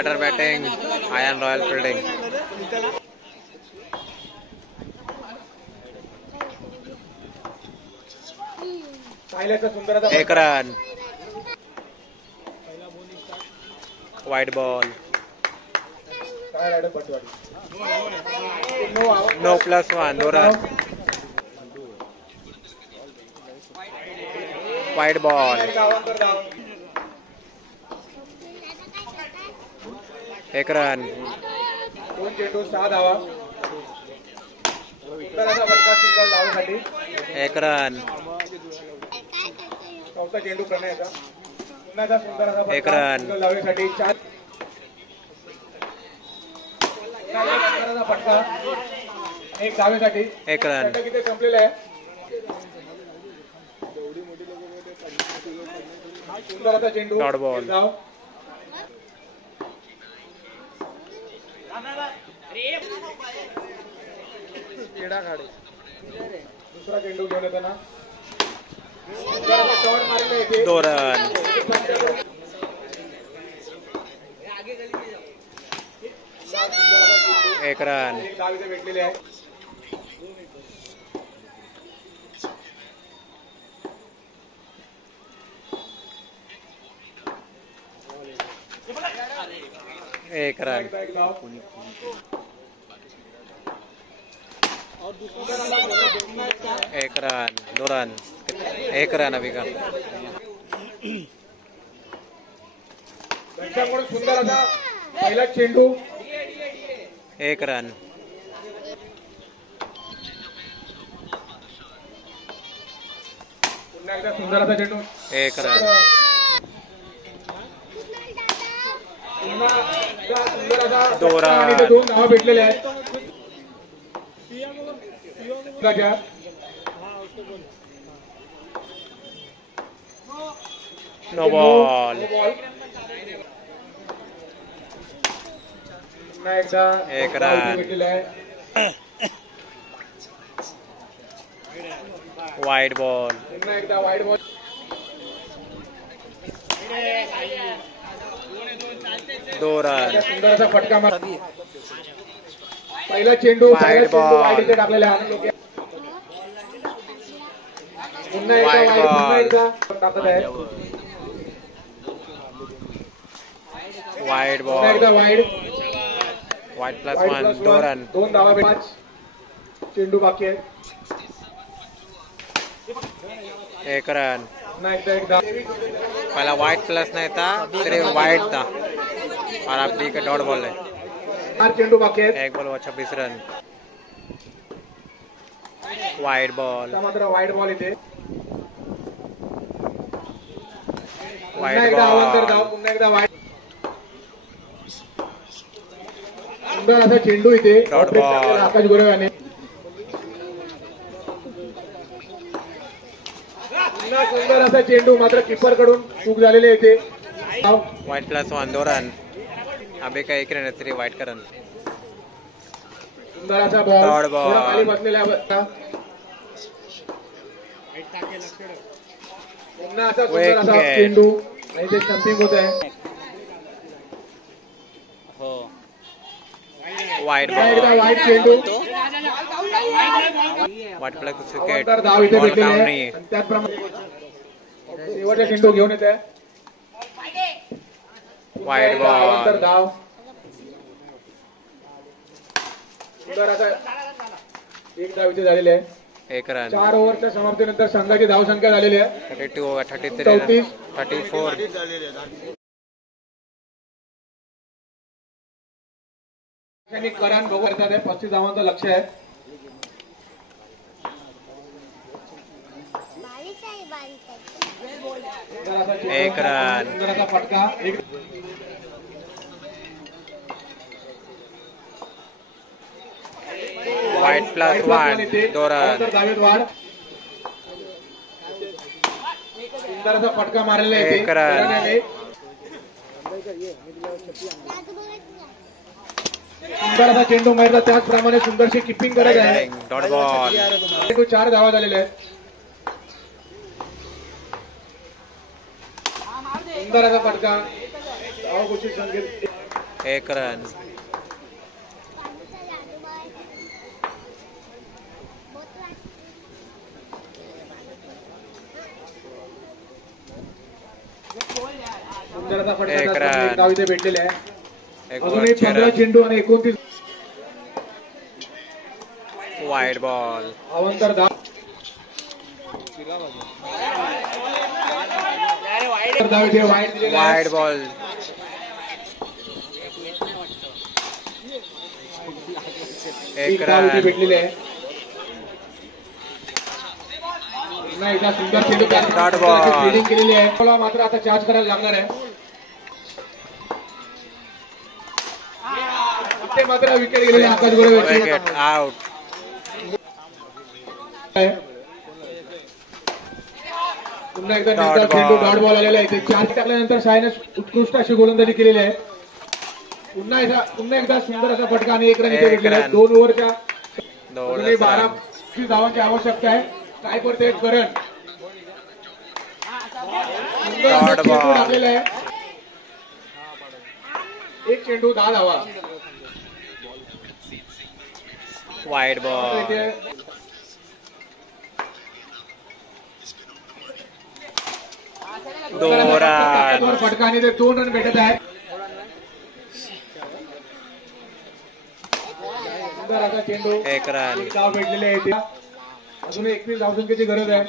batter batting, Iron Royal fielding. एक run. White ball. No +1. 2 run. White ball. एक रन. 2 चेंडू 6 धावा. उत्तराचा फटका सिंगल धावेसाठी. एक रन. चौथा चेंडू करण्याचा. पुन्हा सुंदर असा एक रन. सिंगल धावेसाठी 4. फटका एक धावेसाठी. एक रन. किती संपलेला आहे. सुंदर असा चेंडू. Dot ball. धाव. दुसरा चेंडू घेऊन येताना 2 रन. एक रन. भेटलेले आहे. एक रन. एक रन. 2 रन. एक रन अभी का. त्यांच्याकडून सुंदर असा पहिला चेंडू. एक रन. पुन्हा एकदा सुंदर असा चेंडू. एक रन. पुन्हा एकदा सुंदर असा 2 आणि रन. 2 धावा भेटलेले आहेत. No ball. पुन्हा एकदा एक रन. भेटलेला आहे. Wide ball. पुन्हा एकदा वाईड बॉल. दो रन. सुंदर असा फटका मार. पहिला चेंडू वाईड बॉल. वाईड इथे टाकलेला आहे. पुन्हा एकदा वाईड वाईड. पुन्हा बॉल. एकदा टाकत आहे. वाईड पुन्हा बॉल. एकदा वाईड. Wide wide +1. प्लस 2 वन. रन. 2 धावा. 5 चेंडू बाकी आहे. एक रन. पुन्हा एकदा पहला वाइट प्लस नहीं था, सिर्फ वाइट था और आप डी के डॉट बॉल है. 4 चेंडू बाकी आहेत. एक बॉल हुआ 26 रन. Wide ball. मात्र वाईड बॉल इथे. पुन्हा वाइड एकदा अवांतर धाव. बॉल. पुन्हा एकदा वाईड. सुंदर असा चेंडू इथे. Dot ball. आकाश गोरे याने. पुन्हा सुंदर असा चेंडू. मात्र किपर कडून चूक झालेली आहे इथे. वाइट +1. 2 रन. अभी का एक रन, 3 वाइट का रन. सुंदर असा डॉट बॉल. बॉल. थोडा खाली बसलेला आहे. पुन्हा असा सुंदर असा Wicket. चेंडू. आणि ते स्टंपिंग होत आहे. वाइड पुन्हा एकदा बॉल. वाईड चेंडू. Wide plus wicket. अवांतर धाव इथे बॉल भेटलेली काउंट आहे. नहीं है. आणि त्याचप्रमाणे शेवटचा चेंडू घेऊन येत आहे. वाइड अवांतर बॉल. धाव. सुंदर असा एक धाव इथे झालेले आहे. एक रन. 4 ओव्हरच्या समाप्तीनंतर संघाची धावसंख्या झालेली आहे 32 होगा, 33 रन. 34. करान बघू करतात आहे. 35 धावांचं लक्ष आहे. सुंदर असा चेंडू. एक रन. सुंदर असा फटका. वाइट +1. 2 रन. धावेत वाढ. सुंदर असा फटका मारलेला आहे एक रन. कराने. सुंदर असा चेंडू मारला. त्याचप्रमाणे सुंदरशी किपिंग करत आहे. Dot ball. चेंडू 4 धावा झालेले आहेत. सुंदर असा फटका. धावघोषित संकेत. एक रन. सुंदर असा फटका एक टाकून रन. एक धाव इथे भेटलेले आहे. एक अजूनही वरचे 15 रन. चेंडू आणि 29 वाईड बॉल. अवंतर धाव धाव इथे वाईड दिलेला आहे. Wide ball. एक एक धाव इथे रन. भेटलेली आहे. पुन्हा एकदा सुंदर चेंडू Dot ball. फिल्डिंग केलेली आहे. मला मात्र आता चार्ज करायला लागणार आहे. इथे मात्र विकेट गेलेली आहे आकाश गोरे विकेट आउट. पुन्हा एकदा Dot निर्धाव चेंडू ball. डॉट बॉल आलेला आहे. इथे चार्ज टाकल्यानंतर शाळेने उत्कृष्ट अशी गोलंदाजी केलेली आहे. पुन्हा एकदा सुंदर असा फटका आणि एक रन इथे एक भेटलेला आहे. रन. 2 ओव्हरच्या दोन अजूनही 12 रन. धावांची आवश्यकता आहे. काय करते करण सुंदर असा Dot चेंडू ball. टाकलेला आहे. एक चेंडू 10 धावा. Wide ball. इथे दोन रन. वर फटका आणि ते 2 रन भेटत आहेत. सुंदर असा चेंडू एक रन. एक धाव भेटलेले आहे इथे. अजून 21 धावसंख्येची गरज आहे.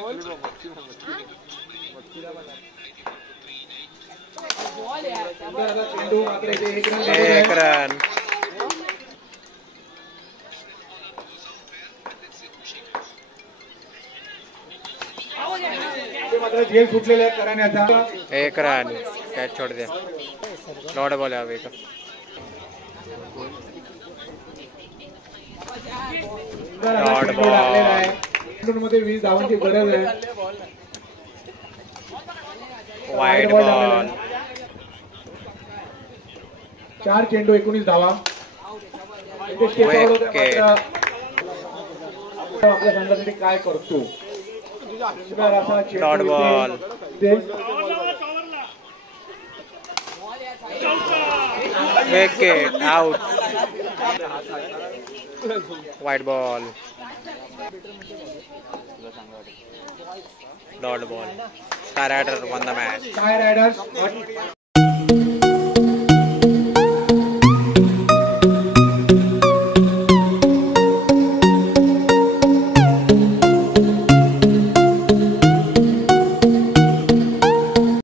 सुंदर असा चेंडू मात्र इथे एक रन भेटत एक आहे. रन. इथे मात्र झेल सुटलेला आहे कराण्याचा. एक रन. कैच छोड़ दिया. डॉट बॉल है अभी का. सुंदर असा Dot चेंडू ball. टाकलेला आहे. चेंडूमध्ये 20 धावांची गरज आहे. Wide ball ball. टाकलेला आहे. 4 चेंडू 19 धावा. इथे step out होतोय Wicket. मात्र आपल्या संघासाठी काय करतो. सुंदर असा चेंडू Dot ball. Wicket out. Wide ball. Dot ball. Star rider won the match. Sky Riders